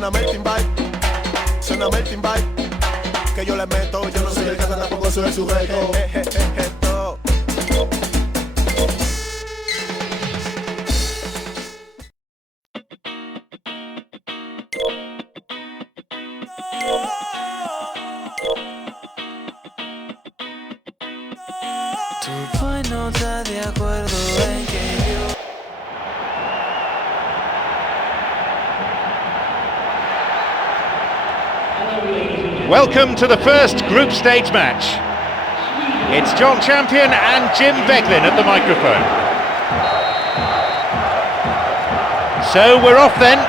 Suéname el timbal, suéname el timbal, que yo le meto, yo no soy el gato, tampoco soy el sujeto. Tu pues no está de acuerdo en que yo... Welcome to the first group stage match. It's John Champion and Jim Beglin at the microphone. So we're off then.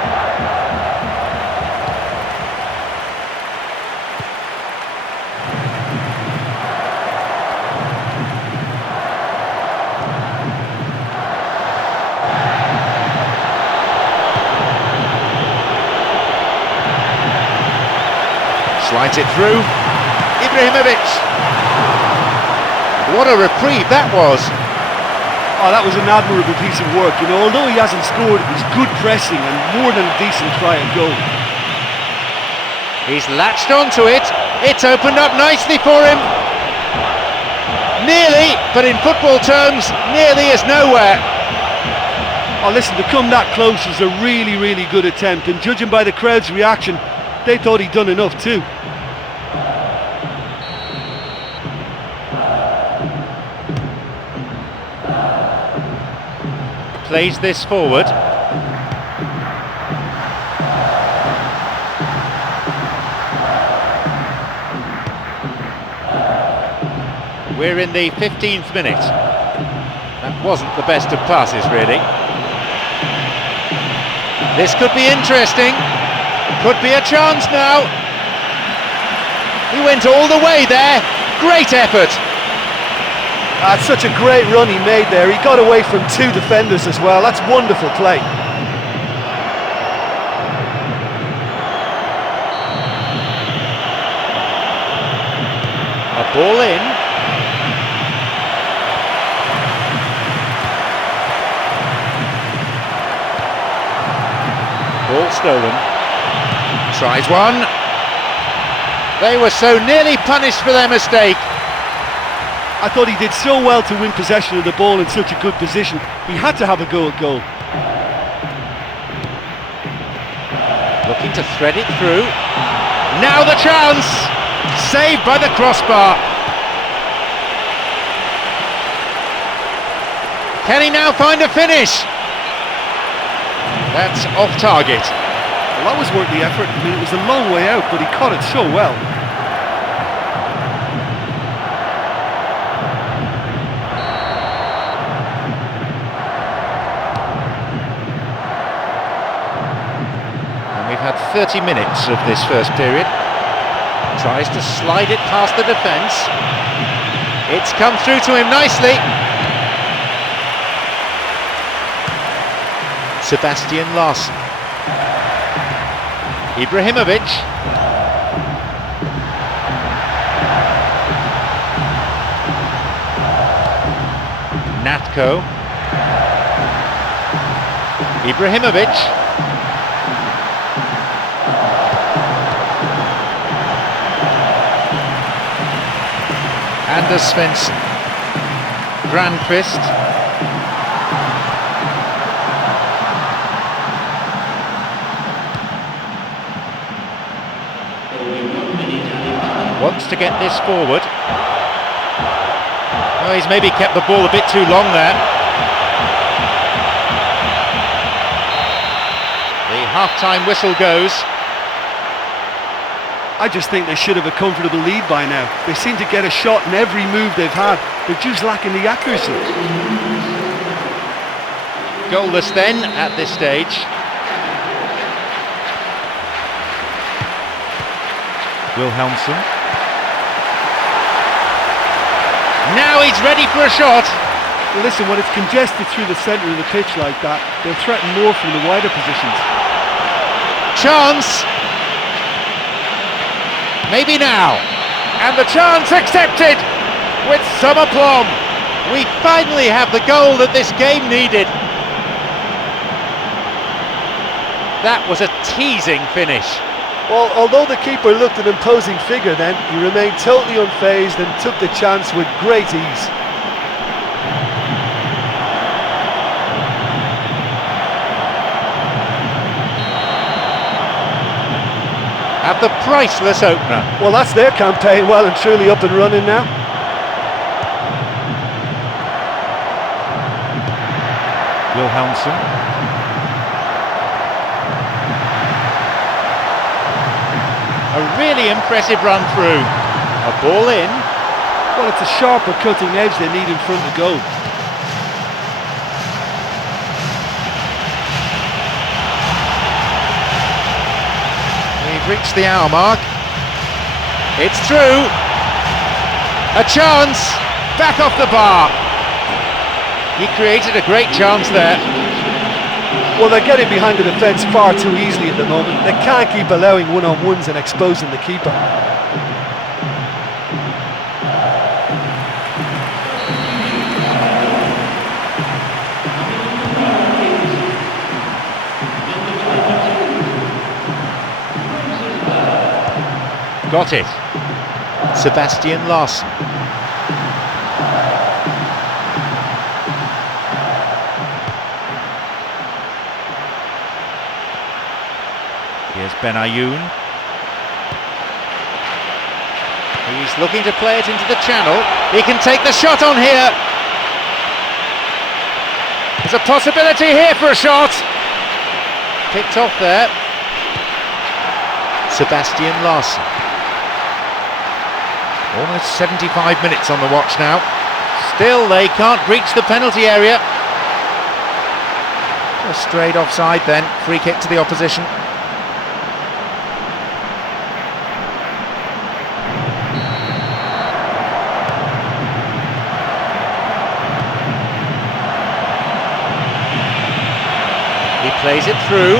Slides it through, Ibrahimovic. What a reprieve that was. Oh, that was an admirable piece of work. You know, although he hasn't scored, it was good pressing and more than a decent try and goal. He's latched onto it. It's opened up nicely for him. Nearly, but in football terms, nearly is nowhere. Oh, listen, to come that close is a really, really good attempt, and judging by the crowd's reaction, they thought he'd done enough too. Plays this forward. We're in the 15th minute. That wasn't the best of passes, really. This could be interesting. Could be a chance now. He went all the way there. Great effort. That's such a great run he made there. He got away from two defenders as well. That's wonderful play. A ball in. Ball stolen. Tries one. They were so nearly punished for their mistake. I thought he did so well to win possession of the ball in such a good position. He had to have a goal. Looking to thread it through. Now the chance! Saved by the crossbar. Can he now find a finish? That's off target. Well, that was worth the effort. I mean, it was a long way out, but he caught it so well. And we've had 30 minutes of this first period. Tries to slide it past the defence. It's come through to him nicely. Sebastian Larsson. Ibrahimovic. Natko. Ibrahimovic. Anders Svensson. Granqvist. Wants to get this forward. Oh, he's maybe kept the ball a bit too long there. The half-time whistle goes. I just think they should have a comfortable lead by now. They seem to get a shot in every move they've had. They're just lacking the accuracy. Goalless then at this stage. Wilhelmsson. Now he's ready for a shot. Well, listen, when it's congested through the centre of the pitch like that, they'll threaten more from the wider positions. Chance. Maybe now. And the chance accepted with some aplomb. We finally have the goal that this game needed. That was a teasing finish. Well, although the keeper looked an imposing figure then, he remained totally unfazed and took the chance with great ease. At the priceless opener. Well, that's their campaign well and truly up and running now. Wilhelmsen. A really impressive run through. A ball in. Well, it's a sharper cutting edge they need in front of goal. We've reached the hour mark. It's through. A chance. Back off the bar. He created a great chance there. Well, they're getting behind the defence far too easily at the moment. They can't keep allowing one-on-ones and exposing the keeper. Got it. Sebastian Larsen. Here's Benayoun. He's looking to play it into the channel. He can take the shot on here. There's a possibility here for a shot. Picked off there. Sebastian Larsen. Almost 75 minutes on the watch now. Still they can't reach the penalty area. Just straight offside then. Free kick to the opposition. He plays it through.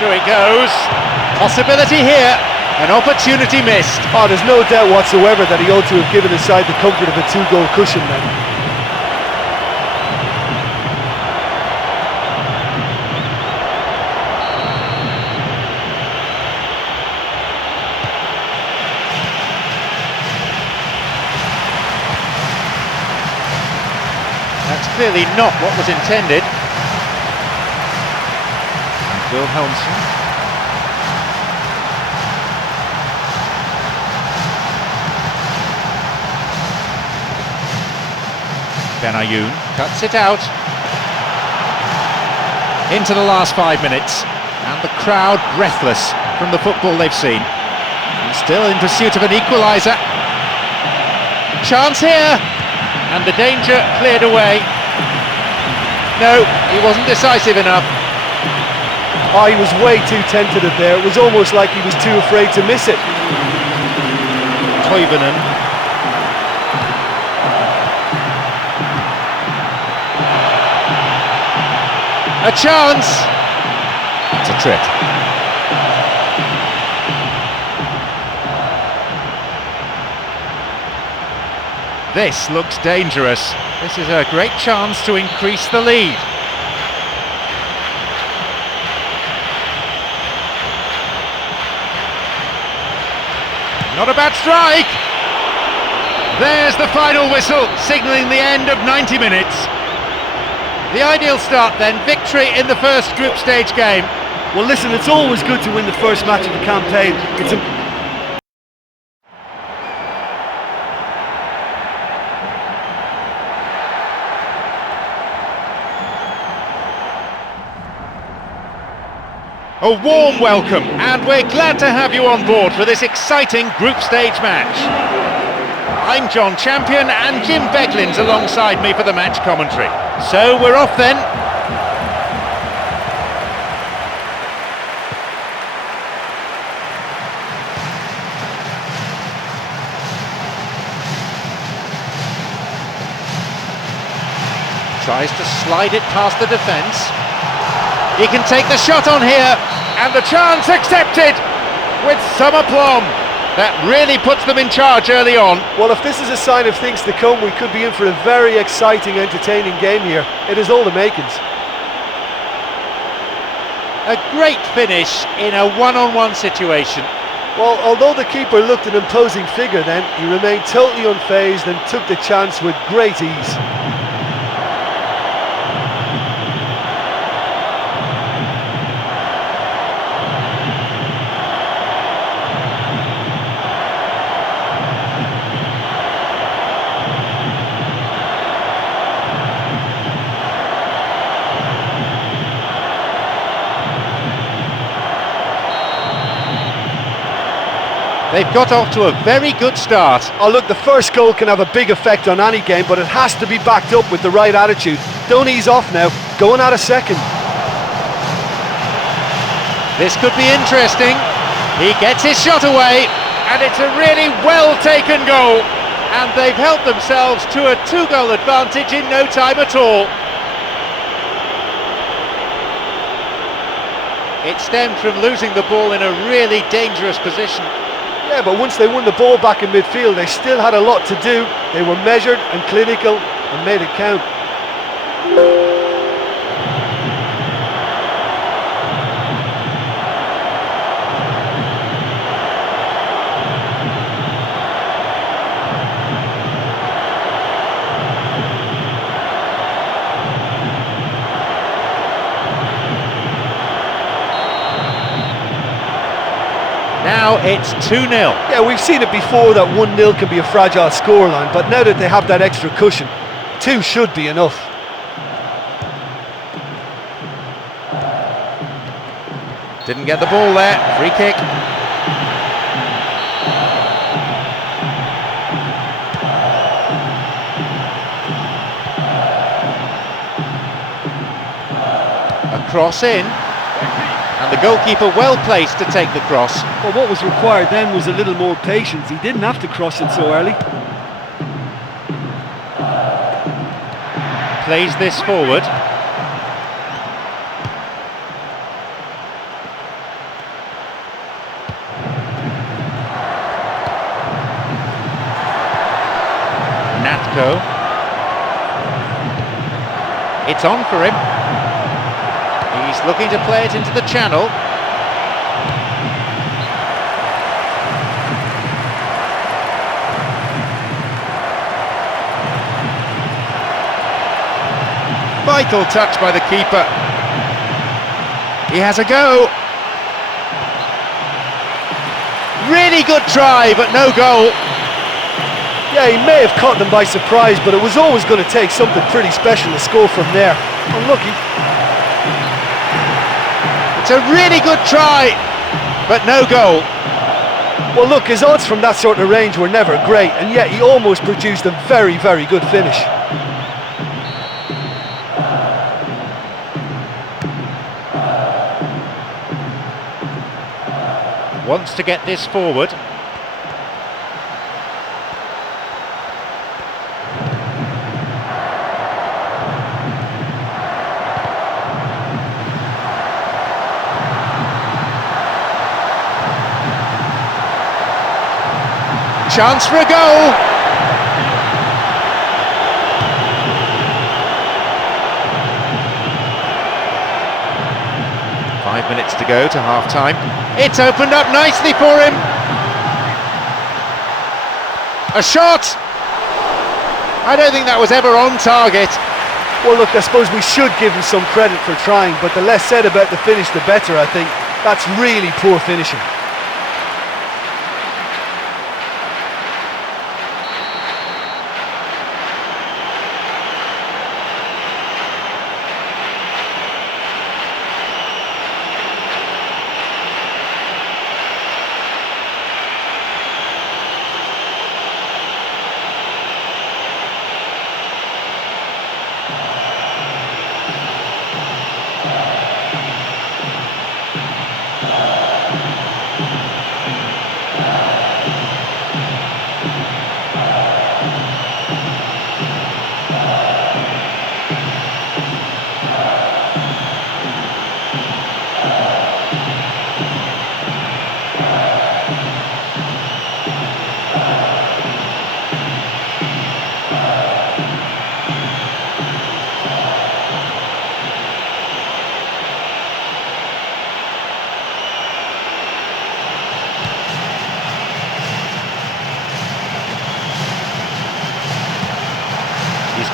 Through it goes. Possibility here. An opportunity missed. Oh, there's no doubt whatsoever that he ought to have given his side the comfort of a two-goal cushion then. That's clearly not what was intended. Wilhelmsen. Benayoun cuts it out. Into the last 5 minutes. And the crowd breathless from the football they've seen. And still in pursuit of an equaliser. Chance here. And the danger cleared away. No, he wasn't decisive enough. Oh, he was way too tentative there. It was almost like he was too afraid to miss it. Toivonen. A chance. It's a trip. This looks dangerous. This is a great chance to increase the lead. Not a bad strike. There's the final whistle, signalling the end of 90 minutes. The ideal start then, victory in the first group stage game. Well, listen, it's always good to win the first match of the campaign. It's A warm welcome, and we're glad to have you on board for this exciting group stage match. I'm John Champion, and Jim Beglin's alongside me for the match commentary. So we're off then. Tries to slide it past the defence. He can take the shot on here, and the chance accepted with some aplomb. That really puts them in charge early on. Well, if this is a sign of things to come, we could be in for a very exciting, entertaining game here. It has all the makings. A great finish in a one-on-one situation. Well, although the keeper looked an imposing figure then, he remained totally unfazed and took the chance with great ease. They've got off to a very good start. Oh look, the first goal can have a big effect on any game, but it has to be backed up with the right attitude. Don't ease off now, going at a second. This could be interesting. He gets his shot away, and it's a really well-taken goal. And they've helped themselves to a 2-goal advantage in no time at all. It stemmed from losing the ball in a really dangerous position. Yeah, but once they won the ball back in midfield, they still had a lot to do. They were measured and clinical and made it count. Now it's 2-0. Yeah, we've seen it before that 1-0 can be a fragile scoreline, but now that they have that extra cushion, 2 should be enough. Didn't get the ball there. Free kick. A cross in. And the goalkeeper well placed to take the cross. Well, what was required then was a little more patience. He didn't have to cross it so early. Plays this forward. Natko. It's on for him. He's looking to play it into the channel. Vital touch by the keeper. He has a go. Really good try, but no goal. Yeah, he may have caught them by surprise, but it was always going to take something pretty special to score from there. Unlucky. It's a really good try, but no goal. Well look, his odds from that sort of range were never great, and yet he almost produced a very, very good finish. Wants to get this forward. Chance for a goal. Five minutes to go to half-time. It's opened up nicely for him. A shot. I don't think that was ever on target. Well look, I suppose we should give him some credit for trying, but the less said about the finish the better, I think. That's really poor finishing.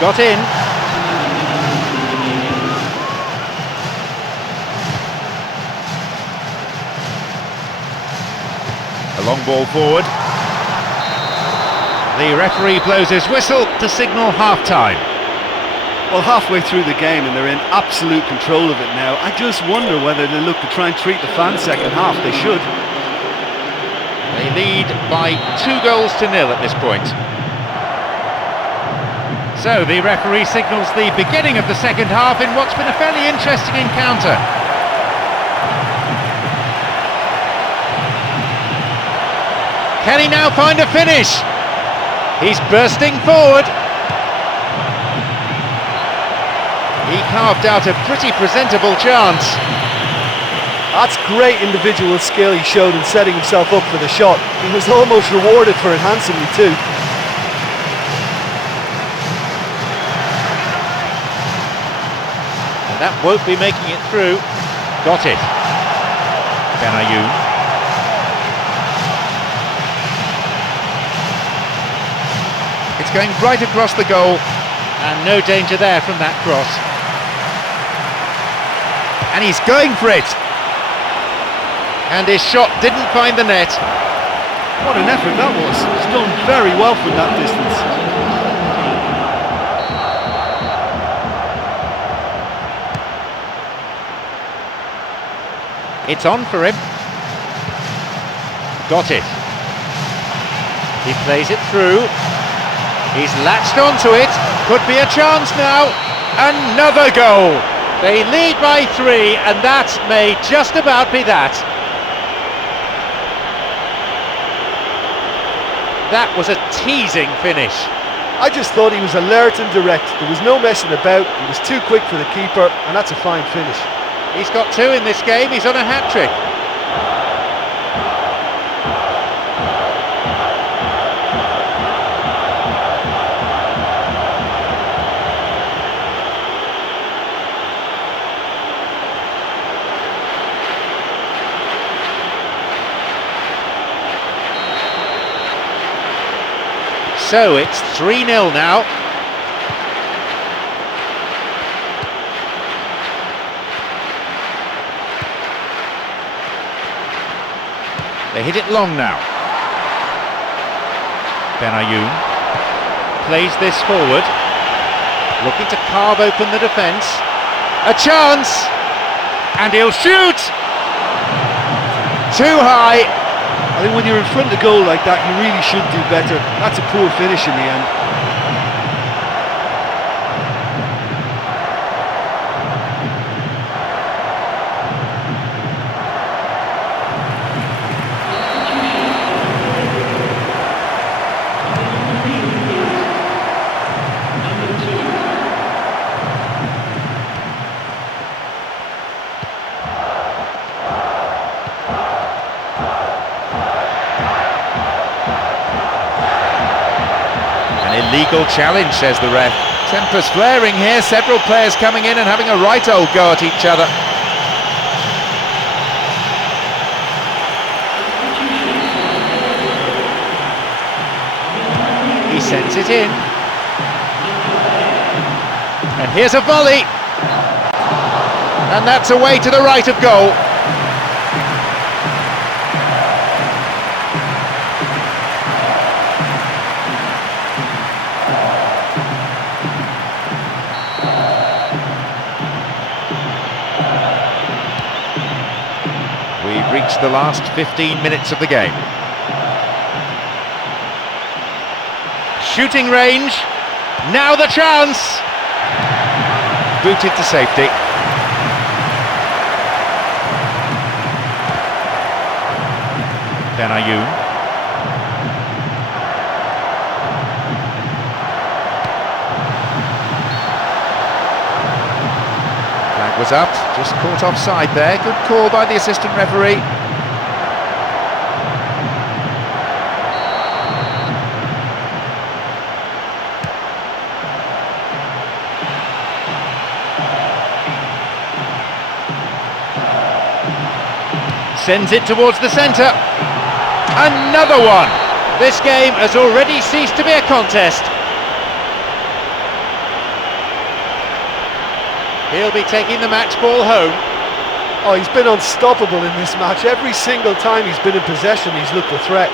got in. A long ball forward. The referee blows his whistle to signal half-time. Well, halfway through the game and they're in absolute control of it now. I just wonder whether they look to try and treat the fans second half. They should. They lead by 2-0 at this point. So the referee signals the beginning of the second half in what's been a fairly interesting encounter. Can he now find a finish? He's bursting forward. He carved out a pretty presentable chance. That's great individual skill he showed in setting himself up for the shot. He was almost rewarded for it handsomely too. And that won't be making it through. Got it. Benayoun. It's going right across the goal, and no danger there from that cross. And he's going for it. And his shot didn't find the net. What an effort that was. He's done very well from that distance. It's on for him. Got it. He plays it through. He's latched onto it. Could be a chance now. Another goal. They lead by 3, and that may just about be that. That was a teasing finish. I just thought he was alert and direct. There was no messing about. He was too quick for the keeper, and that's a fine finish. He's got 2 in this game. He's on a hat-trick. So it's 3-0 now. They hit it long now. Benayoun plays this forward, looking to carve open the defence. A chance! And he'll shoot! Too high! I think when you're in front of goal like that, you really should do better. That's a poor finish in the end. Illegal challenge, says the ref. Tempers flaring here, several players coming in and having a right old go at each other. He sends it in. And here's a volley. And that's away to the right of goal. We've reached the last 15 minutes of the game. Shooting range, now the chance! Booted to safety. Benayoun. Flag was up, just caught offside there. Good call by the assistant referee. Sends it towards the centre. Another one! This game has already ceased to be a contest. He'll be taking the match ball home. Oh, he's been unstoppable in this match. Every single time he's been in possession, he's looked a threat.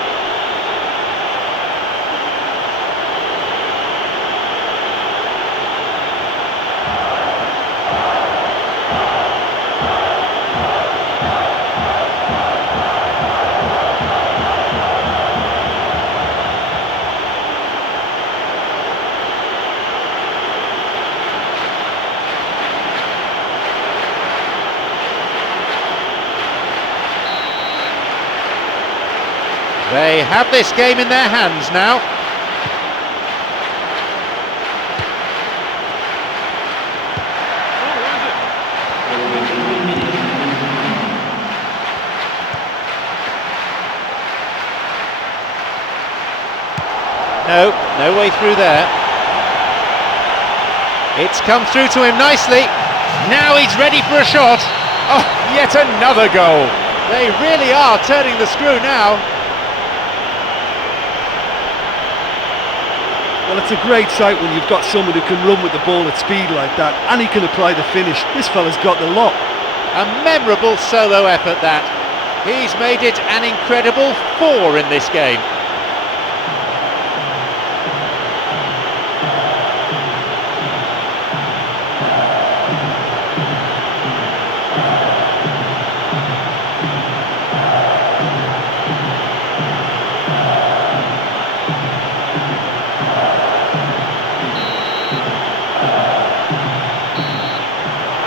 They have this game in their hands now. No way through there. It's come through to him nicely. Now he's ready for a shot. Oh, yet another goal. They really are turning the screw now. Well, it's a great sight when you've got someone who can run with the ball at speed like that, and he can apply the finish. This fella's got the lot. A memorable solo effort that. He's made it an incredible 4 in this game.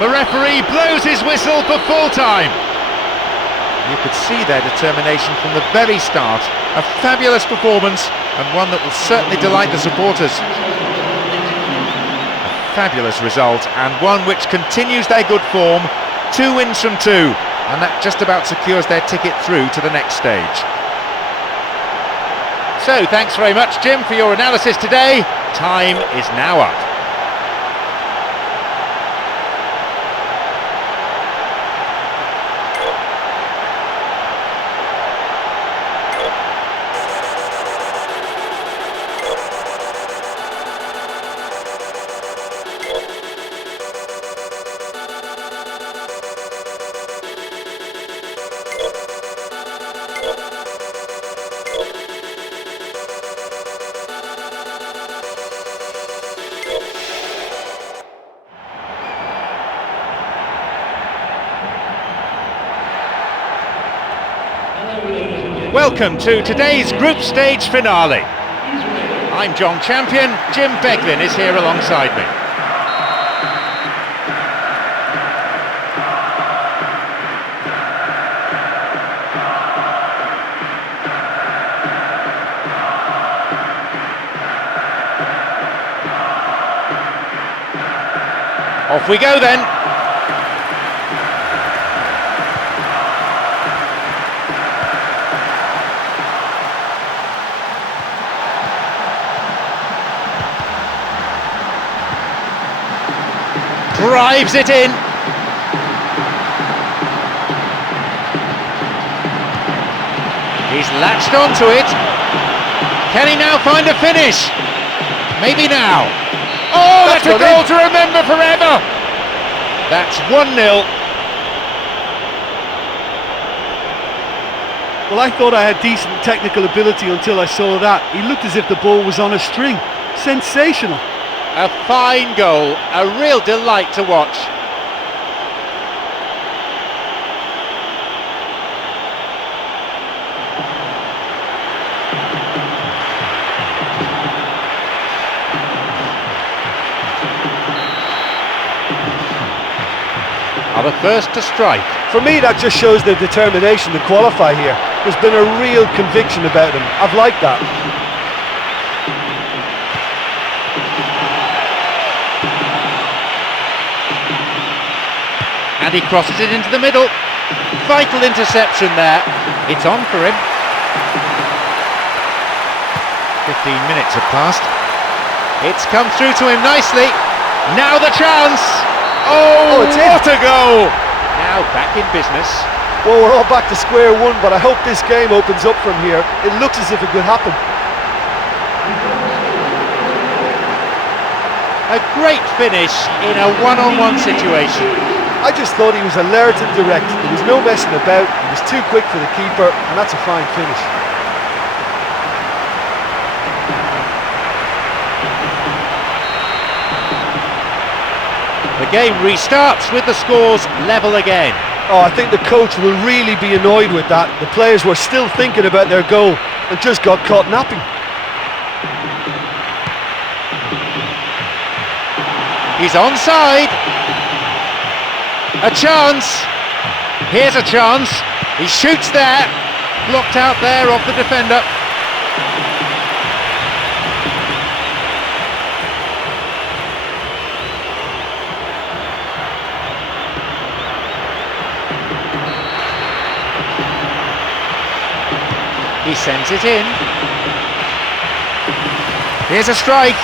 The referee blows his whistle for full time. You could see their determination from the very start. A fabulous performance, and one that will certainly delight the supporters. A fabulous result, and one which continues their good form. 2 wins from 2, and that just about secures their ticket through to the next stage. So, thanks very much, Jim, for your analysis today. Time is now up. Welcome to today's group stage finale. I'm John Champion, Jim Beglin is here alongside me. Off we go then. Drives it in. He's latched onto it. Can he now find a finish? Maybe now. Oh, that's a goal to remember forever. That's 1-0. Well, I thought I had decent technical ability until I saw that. He looked as if the ball was on a string. Sensational. A fine goal, a real delight to watch. Are the first to strike. For me, that just shows their determination to qualify here. There's been a real conviction about them. I've liked that. And he crosses it into the middle. Vital interception there. It's on for him. 15 minutes have passed. It's come through to him nicely. Now the chance. Oh, what a goal! Now back in business. Well, we're all back to square one, but I hope this game opens up from here. It looks as if it could happen. A great finish in a one-on-one situation. I just thought he was alert and direct. There was no messing about. He was too quick for the keeper, and that's a fine finish. The game restarts with the scores level again. Oh, I think the coach will really be annoyed with that. The players were still thinking about their goal and just got caught napping. He's onside. A chance. Here's a chance. He shoots there. Blocked out there off the defender. He sends it in. Here's a strike.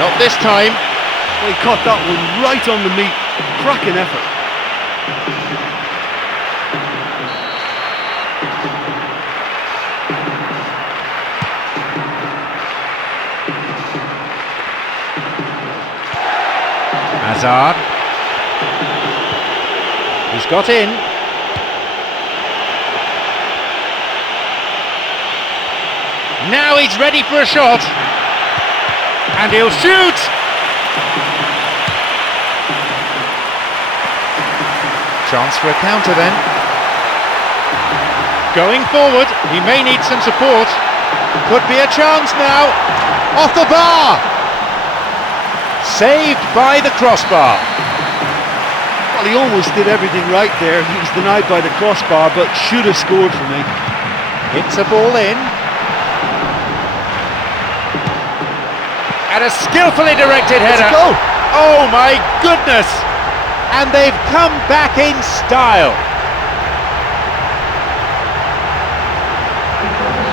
Not this time. Well, he caught that one right on the meat. Cracking effort. Hazard. He's got in. Now he's ready for a shot. And he'll shoot! Chance for a counter then. Going forward, he may need some support. Could be a chance now. Off the bar! Saved by the crossbar. Well, he almost did everything right there. He was denied by the crossbar, but should have scored for me. Hits a ball in. And a skillfully directed header. Let's go. Oh my goodness! And they've come back in style.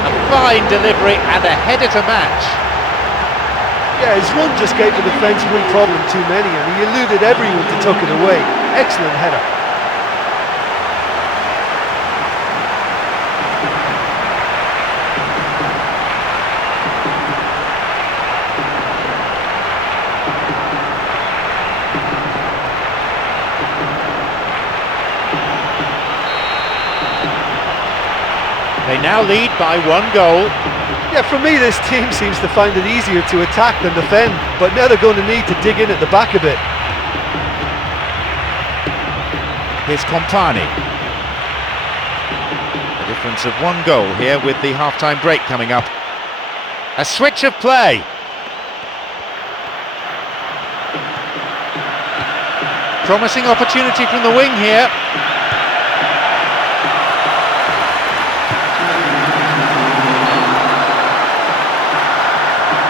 A fine delivery and a header to match. Yeah, his run just gave the defence one problem too many, and he eluded everyone to tuck it away. Excellent header. They now lead by 1 goal. Yeah, for me this team seems to find it easier to attack than defend, but now they're going to need to dig in at the back a bit. Here's Compani. A difference of 1 goal here with the half-time break coming up. A switch of play. Promising opportunity from the wing here.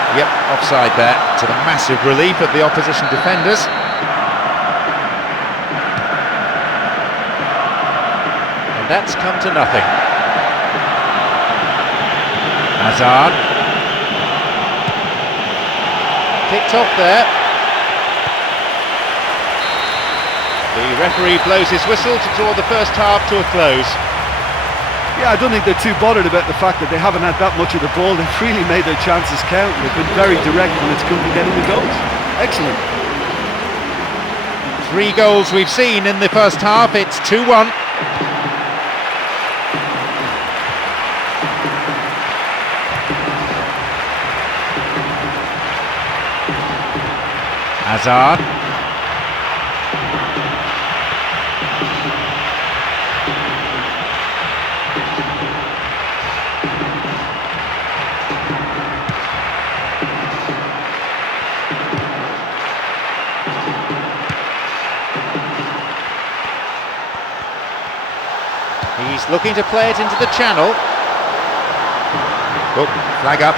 Yep, offside there, to the massive relief of the opposition defenders. And that's come to nothing. Hazard. Picked off there. The referee blows his whistle to draw the first half to a close. Yeah, I don't think they're too bothered about the fact that they haven't had that much of the ball. They've really made their chances count. They've been very direct when it's come to getting the goals. Excellent. 3 goals we've seen in the first half. It's 2-1. Hazard. He's looking to play it into the channel. Oh, flag up,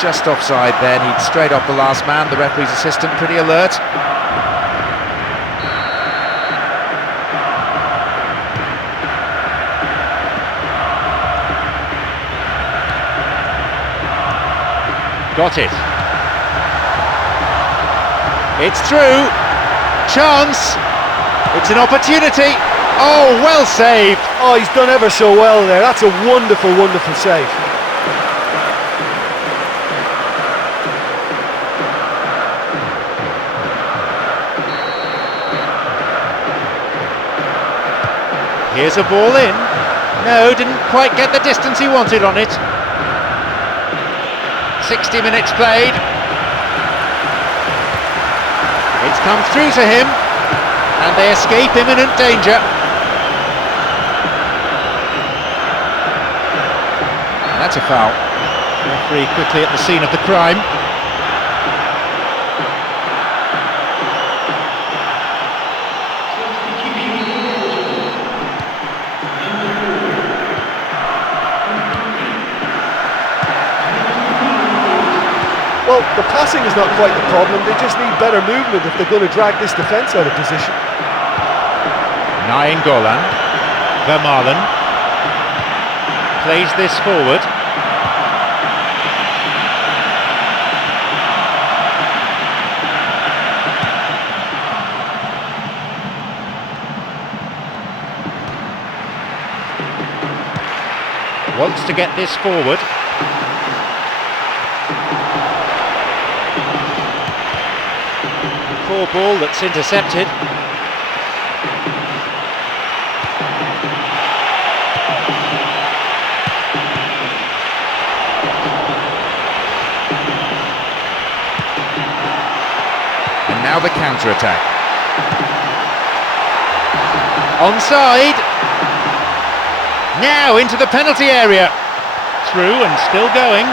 just offside then. He'd straight off the last man. The referee's assistant pretty alert. Got it. It's through. Chance. It's an opportunity. Oh, well saved. Oh, he's done ever so well there. That's a wonderful, wonderful save. Here's a ball in. No, didn't quite get the distance he wanted on it. 60 minutes played. It's come through to him, and they escape imminent danger. That's a foul. Referee quickly at the scene of the crime. Well, the passing is not quite the problem, they just need better movement if they're going to drag this defence out of position. Nainggolan, Vermaelen plays this forward. Wants to get this forward. Poor ball that's intercepted. And now the counter-attack. Onside. Now into the penalty area. Through and still going.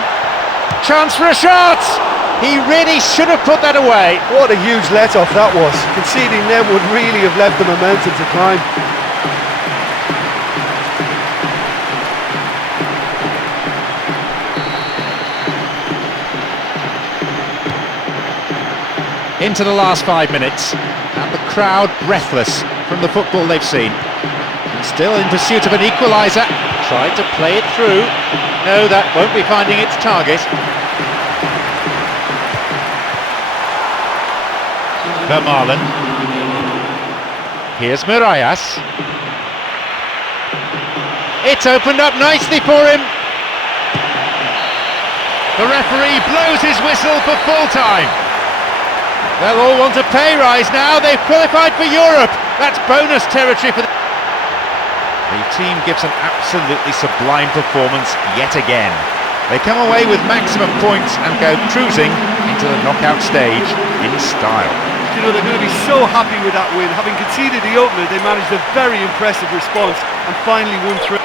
Chance for a shot! He really should have put that away. What a huge let-off that was. Conceding them would really have left the momentum to climb. Into the last 5 minutes, and the crowd breathless from the football they've seen. And still in pursuit of an equaliser. Tried to play it through. No, that won't be finding its target. Vermaelen. Here's Mirallas. It's opened up nicely for him. The referee blows his whistle for full time. They'll all want a pay rise now. They've qualified for Europe. That's bonus territory for the team. Gives an absolutely sublime performance yet again. They come away with maximum points and go cruising into the knockout stage in style. You know, they're going to be so happy with that win. Having conceded the opener, they managed a very impressive response and finally won through.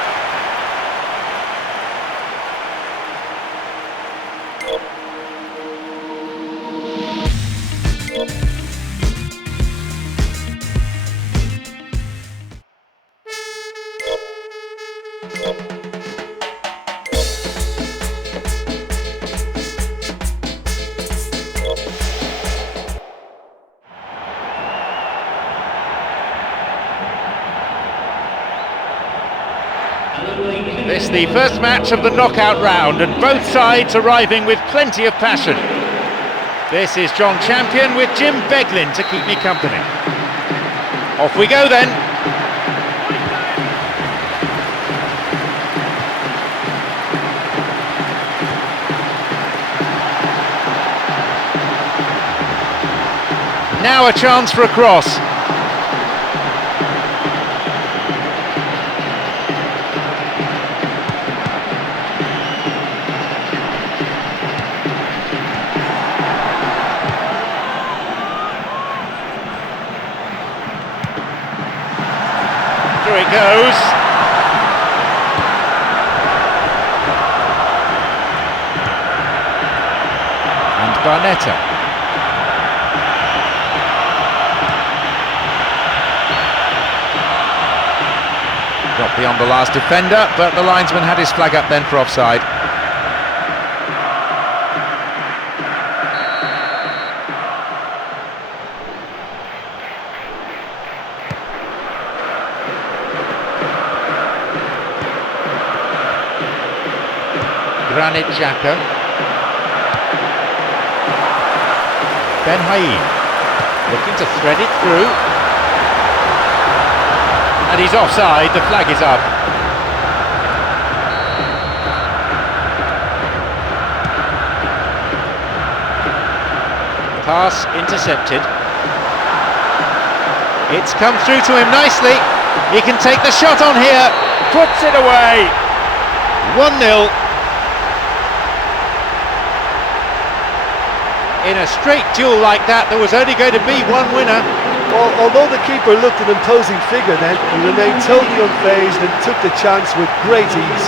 This the first match of the knockout round, and both sides arriving with plenty of passion. This is John Champion with Jim Beglin to keep me company. Off we go then. Now a chance for a cross. Through it goes. And Barnetta. Got beyond the last defender, but the linesman had his flag up then for offside. Granit Xhaka. Ben Haïm looking to thread it through. And he's offside, the flag is up. Pass intercepted. It's come through to him nicely. He can take the shot on here. Puts it away. 1-0. In a straight duel like that, there was only going to be one winner. Well, although the keeper looked an imposing figure then, he remained totally unfazed and took the chance with great ease.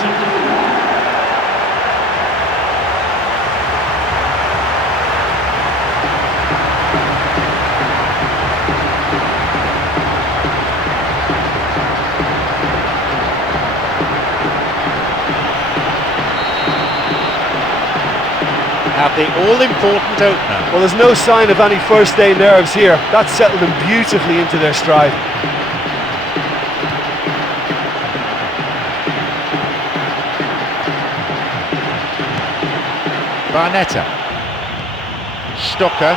Have the all-important opener. Well, there's no sign of any first-day nerves here. That settled them beautifully into their stride. Barnetta. Stocker.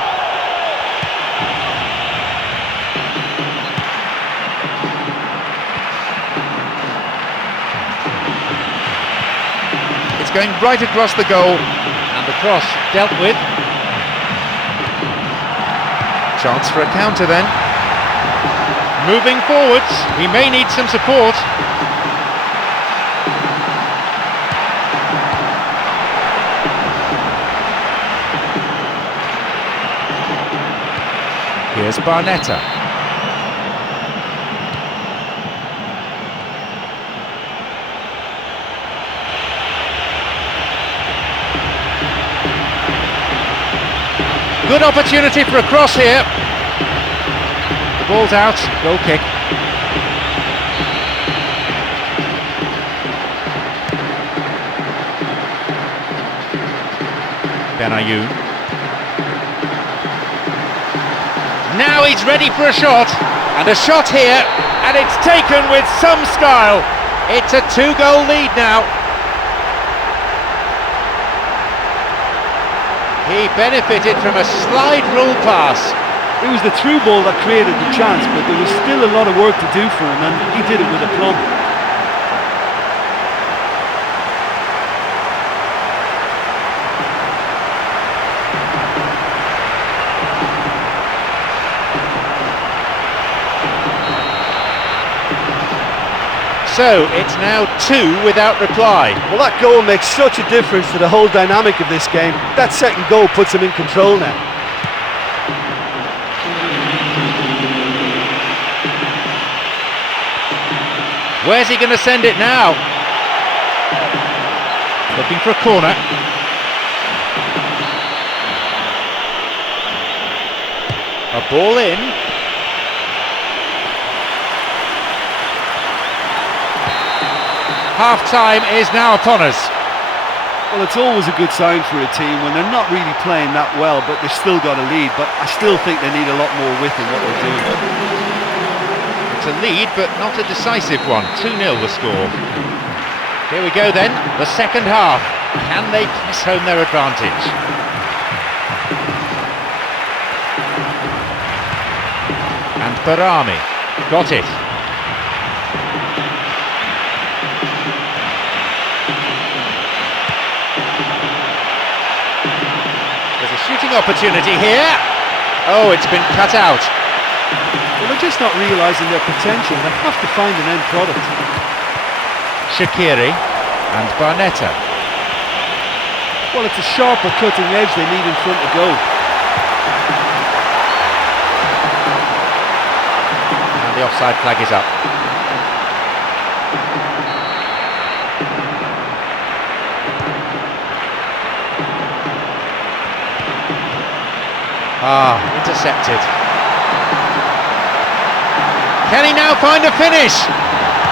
It's going right across the goal. The cross dealt with. Chance for a counter then. Moving forwards, he may need some support. Here's Barnetta. Good opportunity for a cross here. The ball's out, goal kick. Benayoun. Now he's ready for a shot, and a shot here, and it's taken with some style. It's a 2-goal lead now. He benefited from a slide rule pass. It was the through ball that created the chance, but there was still a lot of work to do for him, and he did it with aplomb. So it's now 2 without reply. Well, that goal makes such a difference to the whole dynamic of this game. That second goal puts him in control now. Where's he going to send it now? Looking for a corner. A ball in. Half-time is now upon us. Well, it's always a good sign for a team when they're not really playing that well, but they've still got a lead. But I still think they need a lot more width in what they're doing. It's a lead, but not a decisive one. 2-0 the score. Here we go then, the second half. Can they press home their advantage? And Barami got it. Shooting opportunity here. Oh, it's been cut out. Well, they're just not realising their potential. They have to find an end product. Shaqiri and Barnetta. Well, it's a sharper cutting edge they need in front of goal. And the offside flag is up. Intercepted. Can he now find a finish?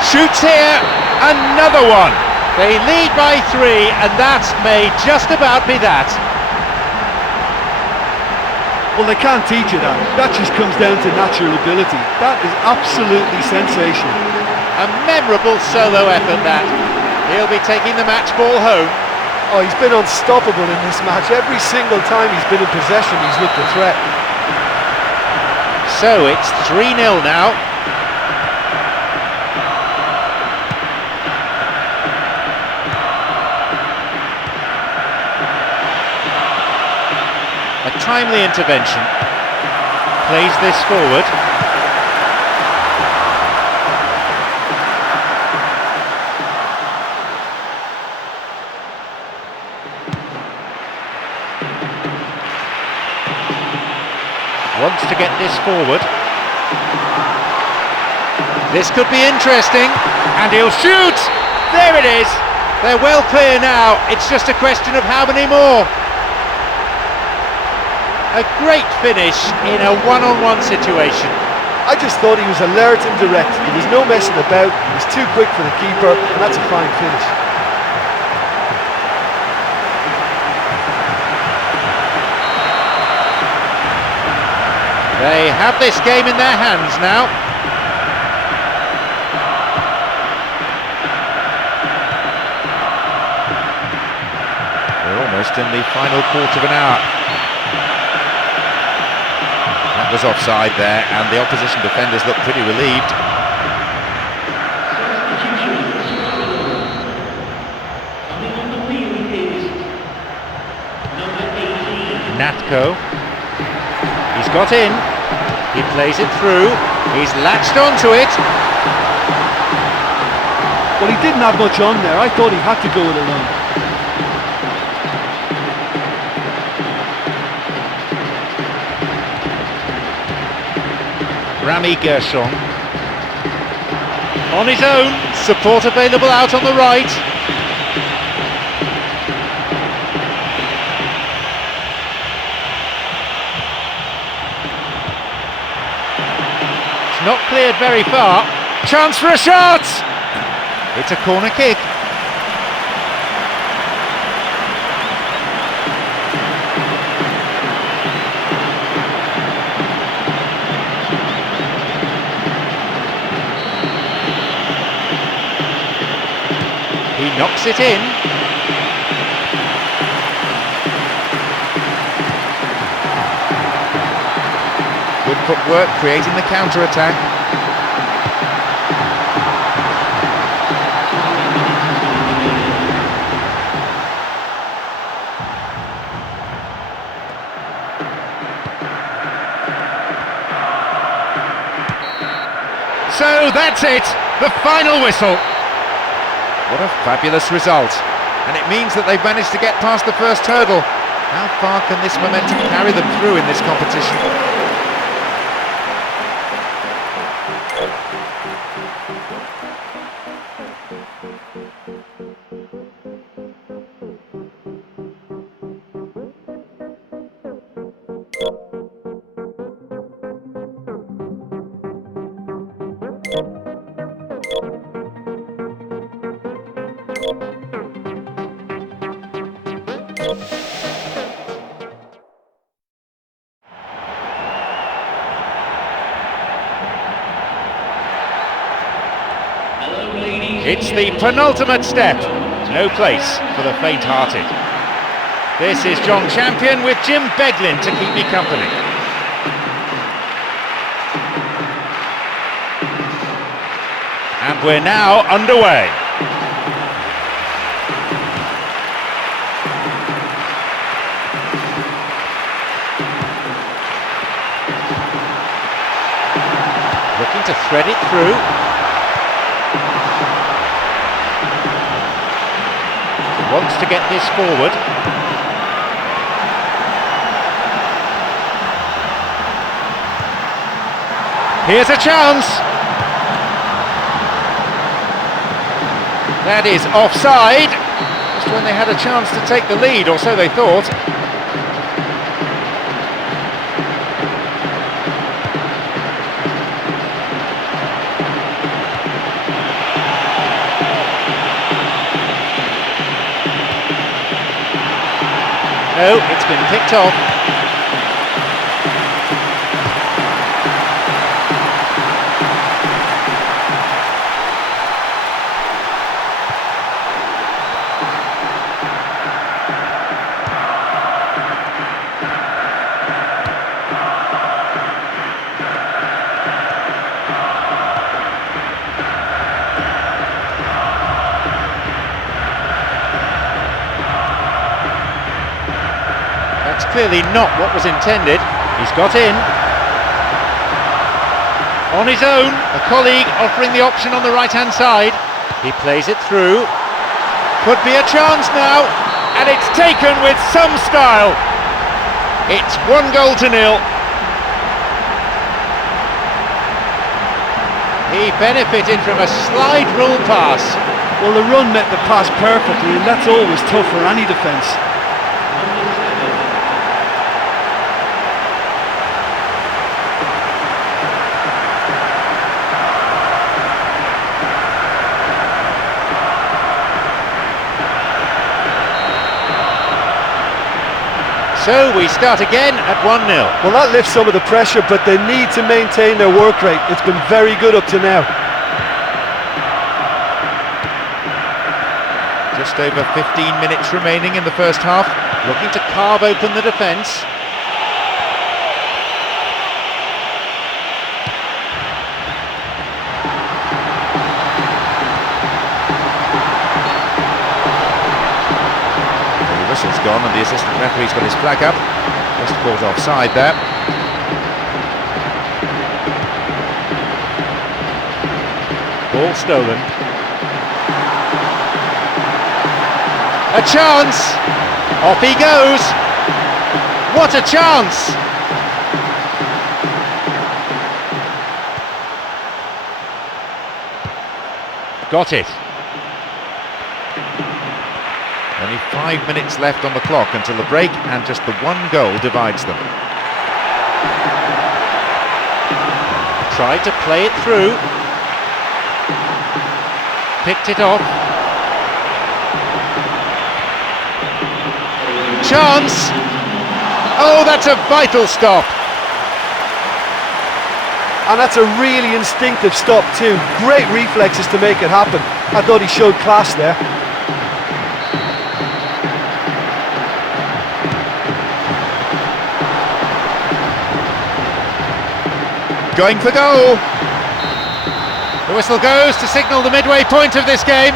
Shoots here, another one. They lead by 3, and that may just about be that. Well, they can't teach you that. That just comes down to natural ability. That is absolutely sensational. A memorable solo effort that. He'll be taking the match ball home. Oh, he's been unstoppable in this match. Every single time he's been in possession, he's looked a threat. So it's 3-0 now. A timely intervention. Plays this forward. wants to get this forward. This could be interesting, and he'll shoot! There it is! They're well clear now, it's just a question of how many more. A great finish in a one-on-one situation. I just thought he was alert and direct. There was no messing about, he was too quick for the keeper, and that's a fine finish. They have this game in their hands now. We're almost in the final quarter of an hour. That was offside there, and the opposition defenders look pretty relieved. Natko. He's got in. He plays it through. He's latched onto it. Well, he didn't have much on there. I thought he had to go it alone. Rami Gershon. On his own. Support available out on the right. Not cleared very far. Chance for a shot! It's a corner kick. He knocks it in. Good footwork, creating the counter-attack. So that's it, the final whistle. What a fabulous result. And it means that they've managed to get past the first hurdle. How far can this momentum carry them through in this competition? It's the penultimate step. No place for the faint-hearted. This is John Champion with Jim Beglin to keep me company. And we're now underway. Looking to thread it through. Wants to get this forward. Here's a chance. That is offside. Just when they had a chance to take the lead, or so they thought. No, it's been picked off. That's clearly not what was intended. He's got in. On his own, a colleague offering the option on the right-hand side. He plays it through. Could be a chance now, and it's taken with some style. It's 1-0. He benefited from a slide rule pass. Well, the run met the pass perfectly, and that's always tough for any defence. So we start again at 1-0. Well, that lifts some of the pressure, but they need to maintain their work rate. It's been very good up to now. Just over 15 minutes remaining in the first half. Looking to carve open the defence. Whistle's gone and the assistant referee's got his flag up. Just caught offside there. Ball stolen. A chance! Off he goes! What a chance! Got it. Only 5 minutes left on the clock until the break, and just the one goal divides them. Tried to play it through. Picked it off. Chance! Oh, that's a vital stop. And that's a really instinctive stop too. Great reflexes to make it happen. I thought he showed class there. Going for goal. The whistle goes to signal the midway point of this game.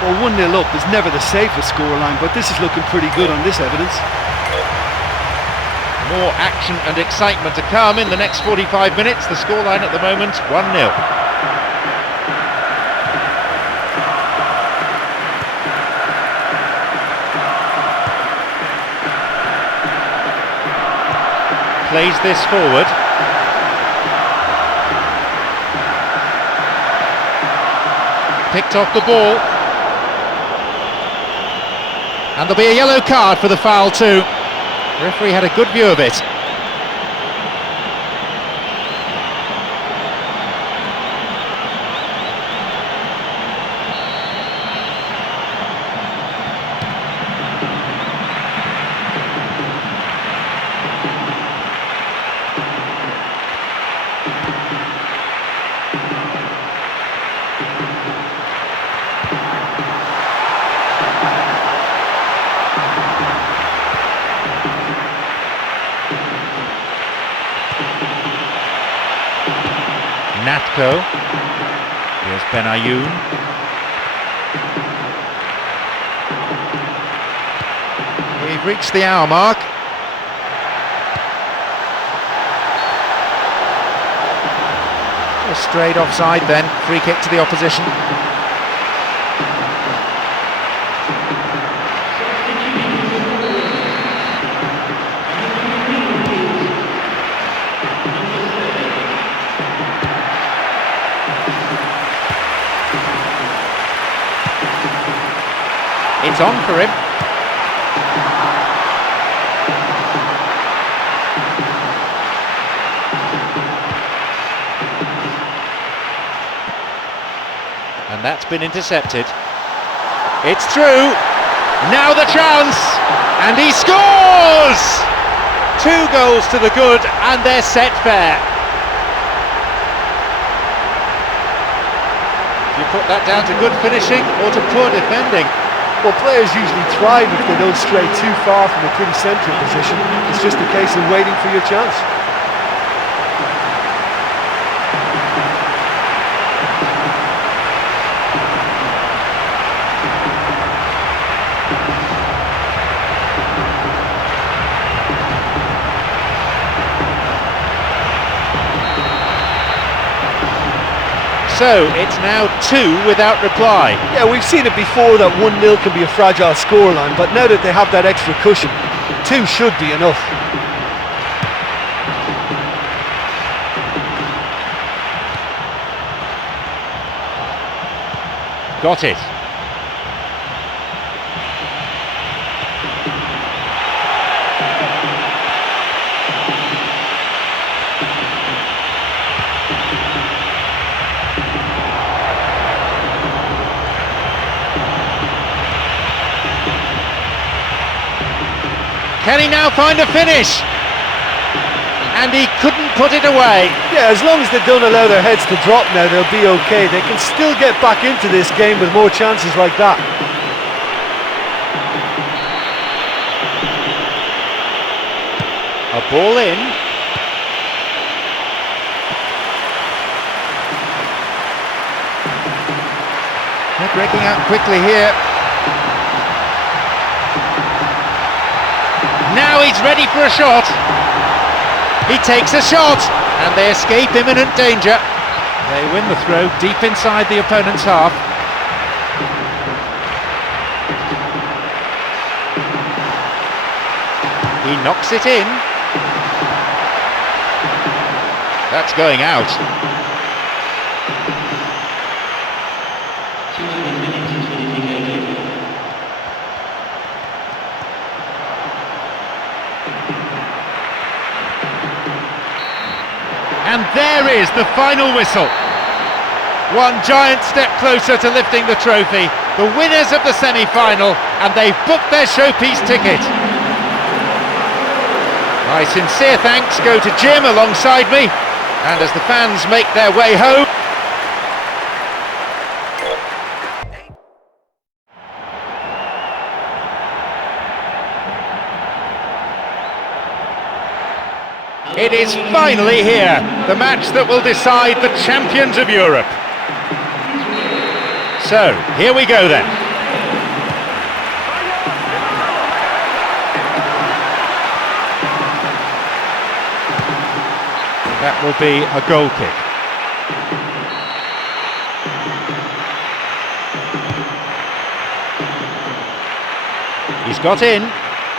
Well, 1-0 up is never the safest scoreline, but this is looking pretty good on this evidence. More action and excitement to come in the next 45 minutes. The scoreline at the moment, 1-0. Plays this forward. Picked off the ball. And there'll be a yellow card for the foul too. The referee had a good view of it. Natko. Here's Benayoun. We've reached the hour mark. Just straight offside then. Free kick to the opposition. It's on for him. And that's been intercepted. It's through. Now the chance. And he scores! 2 goals to the good, and they're set fair. Do you put that down to good finishing or to poor defending? Well, players usually thrive if they don't stray too far from a pretty central position. It's just a case of waiting for your chance. So it's now 2 without reply. Yeah, we've seen it before that 1-0 can be a fragile scoreline, but now that they have that extra cushion, 2 should be enough. Got it. Can he now find a finish? And he couldn't put it away. Yeah, as long as they don't allow their heads to drop now, they'll be okay. They can still get back into this game with more chances like that. A ball in. They're breaking out quickly here. Now he's ready for a shot. He takes a shot and they escape imminent danger. They win the throw deep inside the opponent's half. He knocks it in. That's going out. And there is the final whistle. One giant step closer to lifting the trophy. The winners of the semi-final, and they've booked their showpiece ticket. My sincere thanks go to Jim alongside me, and as the fans make their way home. It is finally here, the match that will decide the champions of Europe. So, here we go then. That will be a goal kick. He's got in,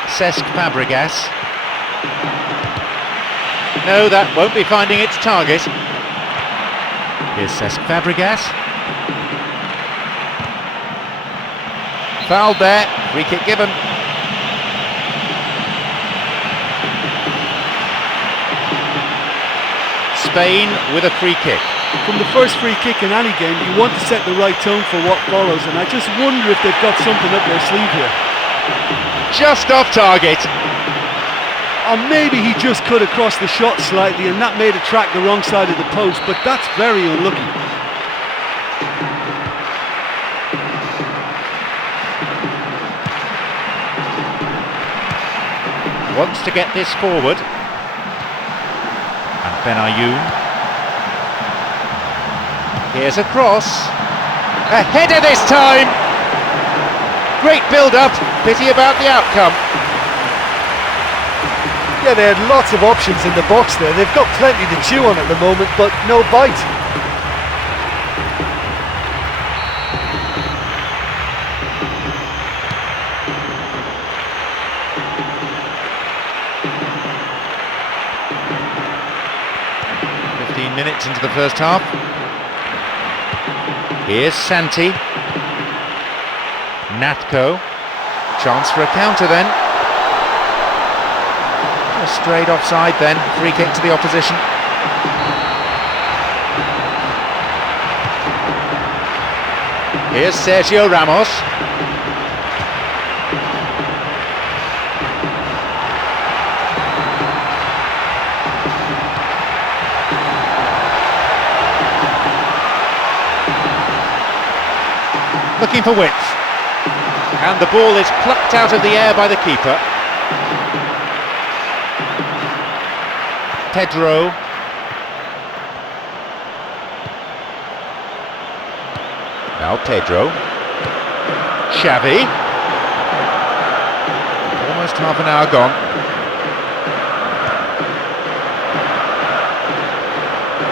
Cesc Fabregas. No, that won't be finding its target. Here's Cesc Fabregas. Fouled there, free kick given. Spain with a free kick. From the first free kick in any game, you want to set the right tone for what follows, and I just wonder if they've got something up their sleeve here. Just off target. Or maybe he just cut across the shot slightly and that made it track the wrong side of the post, but that's very unlucky. Wants to get this forward. And Benayoun. Here's a cross. A header this time! Great build-up, pity about the outcome. Yeah, they had lots of options in the box there. They've got plenty to chew on at the moment, but no bite. Minutes into the first half. Here's Santi. Natko. Chance for a counter then. Straight offside then. Free kick to the opposition. Here's Sergio Ramos. Looking for width, and the ball is plucked out of the air by the keeper. Pedro. Now Pedro. Xavi. Almost half an hour gone.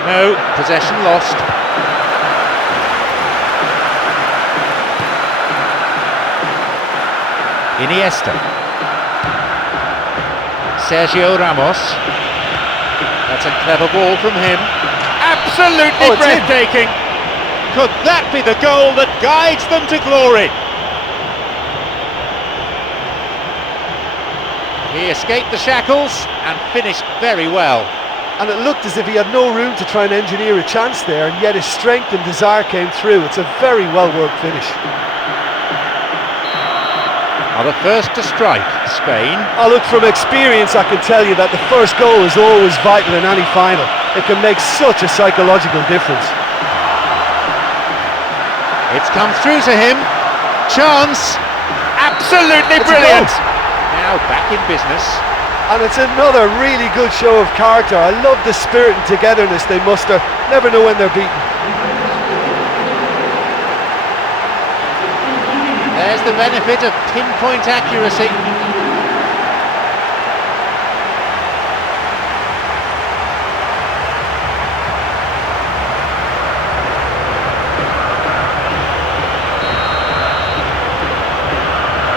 No, possession lost. Iniesta. Sergio Ramos. That's a clever ball from him. Absolutely breathtaking. Could that be the goal that guides them to glory? He escaped the shackles and finished very well. And it looked as if he had no room to try and engineer a chance there, and yet his strength and desire came through. It's a very well-worked finish. Are the first to strike, Spain. Oh, look, from experience I can tell you that the first goal is always vital in any final. It can make such a psychological difference. It's come through to him. Chance. Absolutely brilliant. Now back in business. And it's another really good show of character. I love the spirit and togetherness they muster. Never know when they're beaten. There's the benefit of pinpoint accuracy.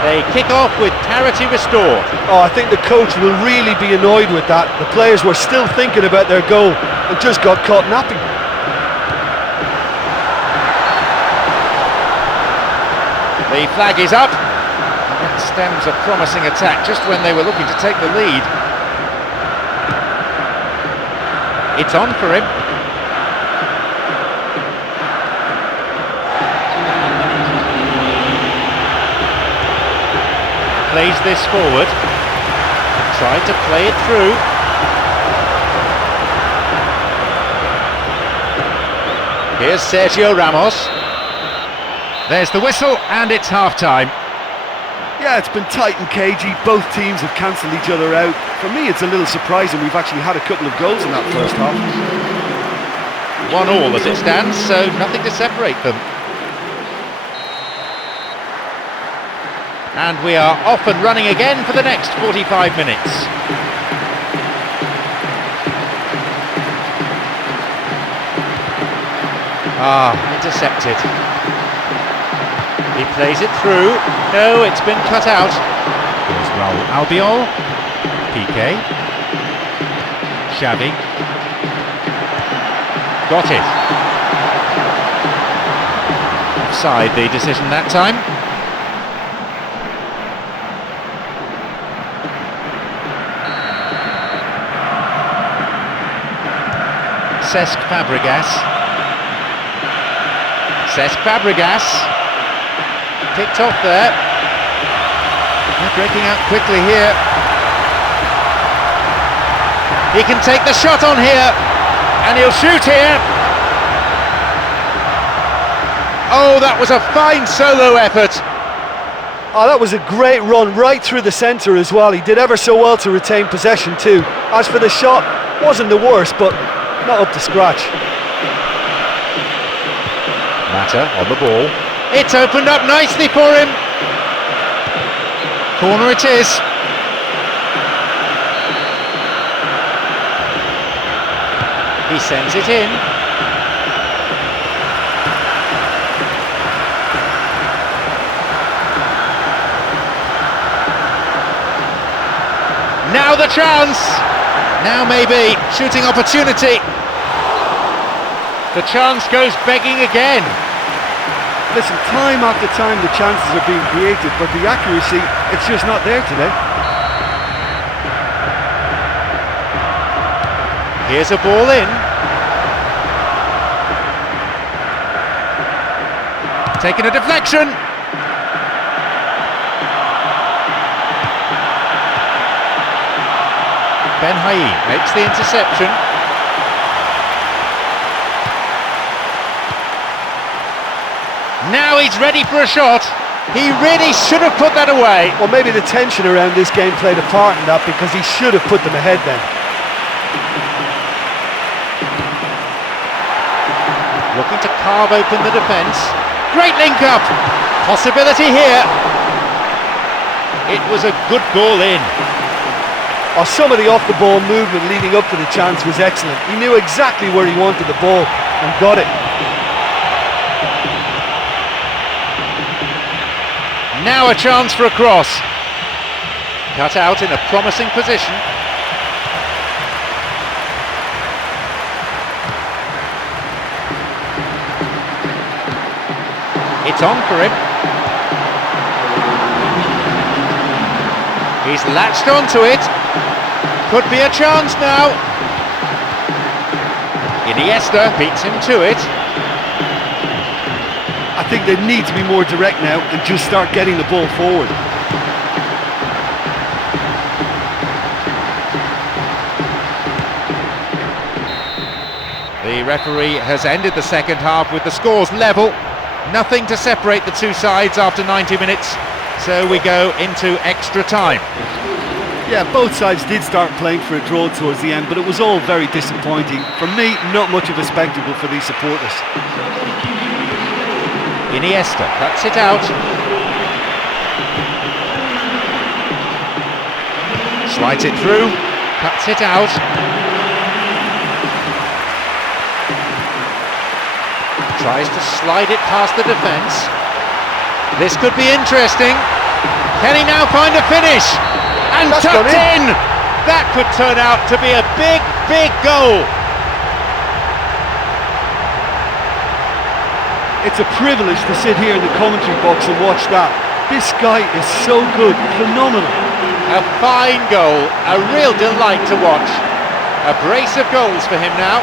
They kick off with parity restored. Oh, I think the coach will really be annoyed with that. The players were still thinking about their goal and just got caught napping. The flag is up. That stems a promising attack just when they were looking to take the lead. It's on for him. Plays this forward. Tried to play it through. Here's Sergio Ramos. There's the whistle and it's half-time. Yeah, it's been tight and cagey. Both teams have cancelled each other out. For me, it's a little surprising we've actually had a couple of goals in that first half. 1-1 as it stands, so nothing to separate them. And we are off and running again for the next 45 minutes. Intercepted. He plays it through. No, it's been cut out. Here's Raul Albiol. Piqué. Xavi. Got it. Offside the decision that time. Cesc Fabregas. Cesc Fabregas. Picked off there. They're breaking out quickly here. He can take the shot on here. And he'll shoot here. Oh, that was a fine solo effort. Oh, that was a great run right through the centre as well. He did ever so well to retain possession too. As for the shot, wasn't the worst, but not up to scratch. Mata on the ball. It's opened up nicely for him. Corner it is. He sends it in. Now the chance. Now maybe shooting opportunity. The chance goes begging again. Listen, time after time the chances are being created, but the accuracy, it's just not there today. Here's a ball in. Taking a deflection. Ben Haïm makes the interception. Now he's ready for a shot. He really should have put that away. Well, maybe the tension around this game played a part in that, because he should have put them ahead then. Looking to carve open the defence. Great link up. Possibility here. It was a good ball in. Oh, some of the off-the-ball movement leading up to the chance was excellent. He knew exactly where he wanted the ball and got it. Now a chance for a cross. Cut out in a promising position. It's on for him. He's latched onto it. Could be a chance now. Iniesta beats him to it. I think they need to be more direct now and just start getting the ball forward. The referee has ended the second half with the scores level. Nothing to separate the two sides after 90 minutes, so we go into extra time. Yeah, both sides did start playing for a draw towards the end, but it was all very disappointing. For me, not much of a spectacle for these supporters. Iniesta cuts it out. Slides it through, cuts it out. Tries to slide it past the defence. This could be interesting. Can he now find a finish? And That's tucked gone in. That could turn out to be a big, big goal. It's a privilege to sit here in the commentary box and watch that. This guy is so good, phenomenal. A fine goal, a real delight to watch. A brace of goals for him now.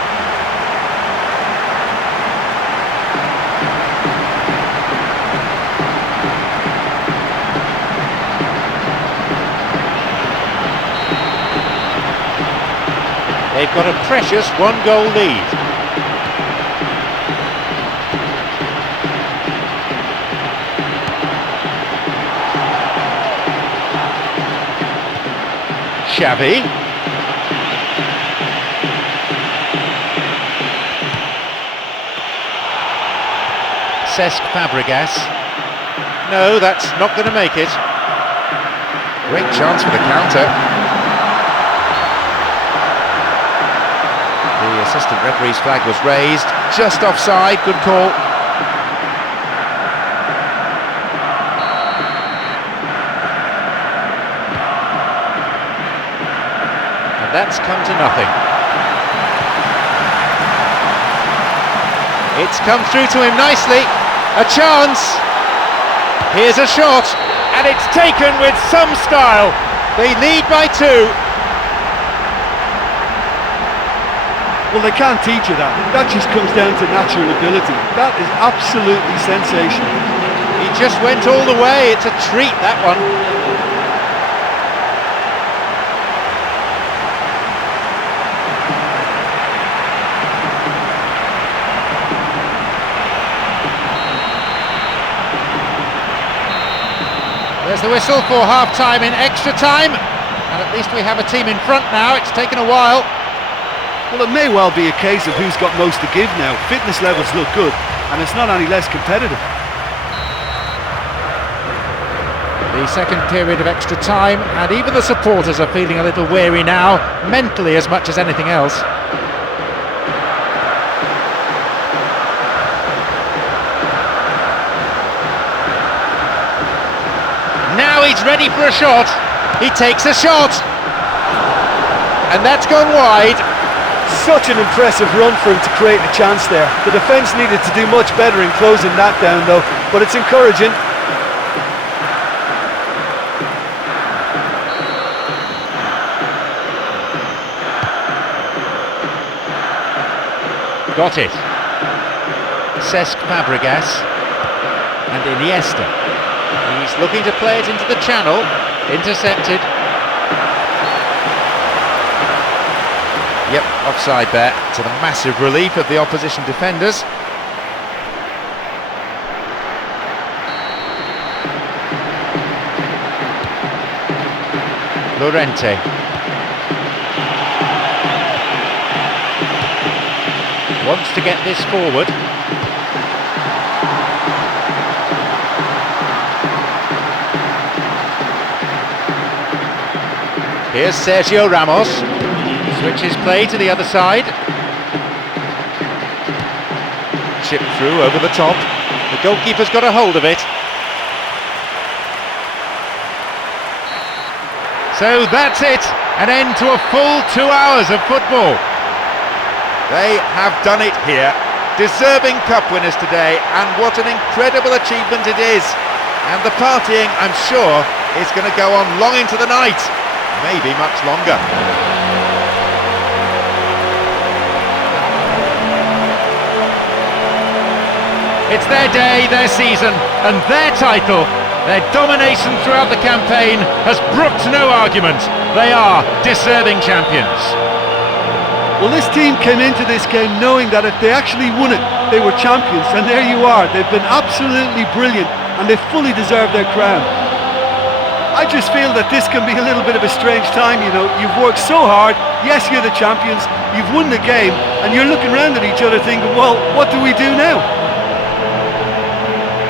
They've got a precious one-goal lead. Xavi. Cesc Fabregas. No, that's not going to make it. Great chance for the counter. The assistant referee's flag was raised, just offside, good call. And that's come to nothing. It's come through to him nicely, a chance. Here's a shot, and it's taken with some style. They lead by 2. Well, they can't teach you that. That just comes down to natural ability. That is absolutely sensational. He just went all the way. It's a treat, that one. There's the whistle for half-time in extra time. And at least we have a team in front now. It's taken a while. Well, it may well be a case of who's got most to give now. Fitness levels look good, and it's not any less competitive. The second period of extra time, and even the supporters are feeling a little weary now, mentally as much as anything else. Now he's ready for a shot. He takes a shot. And that's gone wide. Such an impressive run for him to create a chance there. The defence needed to do much better in closing that down though, but it's encouraging. Got it. Cesc Fabregas and Iniesta. He's looking to play it into the channel. Intercepted. Yep, offside there, to the massive relief of the opposition defenders. Llorente. Wants to get this forward. Here's Sergio Ramos. Switches play to the other side. Chip through over the top. The goalkeeper's got a hold of it. So that's it. An end to a full 2 hours of football. They have done it here. deserving cup winners today, and what an incredible achievement it is. And the partying, I'm sure, is going to go on long into the night, maybe much longer. It's their day, their season, and their title. Their domination throughout the campaign has brooked no argument. They are deserving champions. Well, this team came into this game knowing that if they actually won it, they were champions, and there you are. They've been absolutely brilliant, and they fully deserve their crown. I just feel that this can be a little bit of a strange time, you know. You've worked so hard, yes, you're the champions, you've won the game, and you're looking around at each other thinking, well, what do we do now?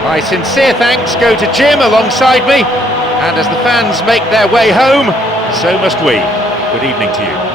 My sincere thanks go to Jim alongside me, and as the fans make their way home, so must we. Good evening to you.